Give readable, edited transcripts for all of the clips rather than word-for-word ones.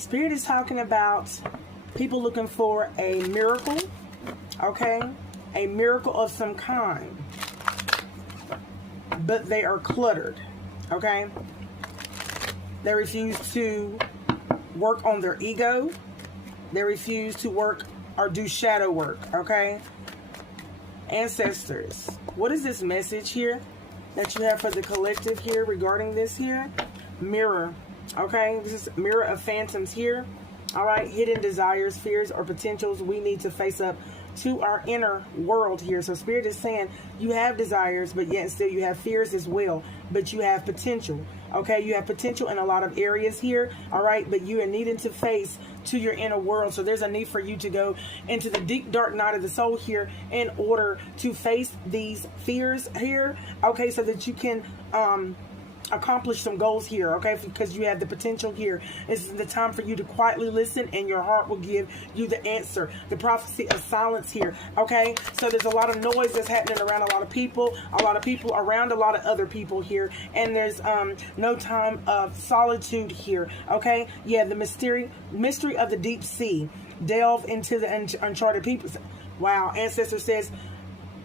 Spirit is talking about people looking for a miracle, okay? A miracle of some kind. But they are cluttered, okay? They refuse to work on their ego. They refuse to work or do shadow work, okay? Ancestors, what is this message here that you have for the collective here regarding this here? Mirror, okay? This is mirror of phantoms here. All right, hidden desires, fears, or potentials we need to face up to our inner world here. So Spirit is saying you have desires, but yet still you have fears as well, but you have potential. Okay, you have potential in a lot of areas here. All right, but you are needing to face to your inner world. So there's a need for you to go into the deep dark night of the soul here in order to face these fears here. Okay, so that you can accomplish some goals here, okay, because you have the potential here. This is the time for you to quietly listen, and your heart will give you the answer. The prophecy of silence here, okay? So there's a lot of noise that's happening around a lot of people around a lot of other people here, and there's no time of solitude here, okay? Yeah, the mystery of the deep sea. Delve into the uncharted peoples. Wow, Ancestor says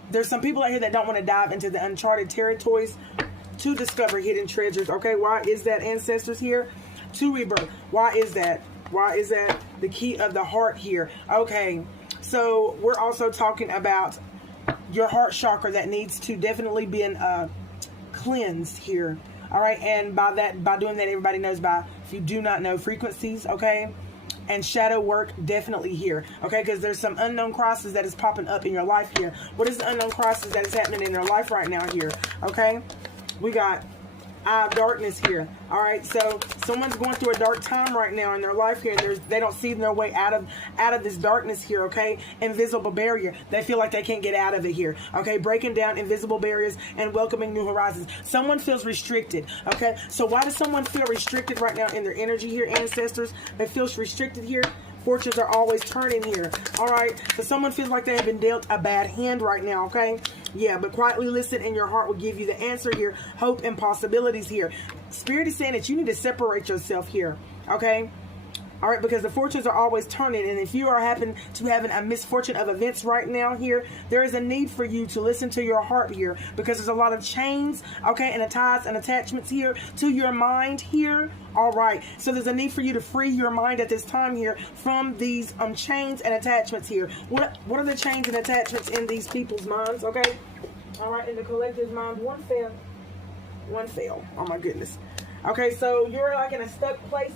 there's some people out here that don't want to dive into the uncharted territories to discover hidden treasures. Okay, why is that, Ancestors here? To rebirth. Why is that? Why is that the key of the heart here? Okay, so we're also talking about your heart chakra that needs to definitely be cleansed here. All right, and by doing that, everybody knows if you do not know, frequencies, okay, and shadow work definitely here, okay, because there's some unknown crosses that is popping up in your life here. What is the unknown crosses that is happening in your life right now here? Okay, we got eye of darkness here. All right, so someone's going through a dark time right now in their life here. They don't see their way out of this darkness here. Okay, invisible barrier. They feel like they can't get out of it here. Okay, breaking down invisible barriers and welcoming new horizons. Someone feels restricted. Okay, so why does someone feel restricted right now in their energy here, Ancestors? They feel restricted here. Fortunes are always turning here. All right, so someone feels like they have been dealt a bad hand right now. Okay, yeah, but quietly listen, and your heart will give you the answer here. Hope and possibilities here. Spirit is saying that you need to separate yourself here. Okay, all right, because the fortunes are always turning, and if you are happen to having a misfortune of events right now here, there is a need for you to listen to your heart here, because there's a lot of chains, okay, and the ties and attachments here to your mind here. All right, so there's a need for you to free your mind at this time here from these chains and attachments here. What are the chains and attachments in these people's minds? Okay, all right, in the collective mind. One fail. Oh my goodness. Okay, so you're like in a stuck place.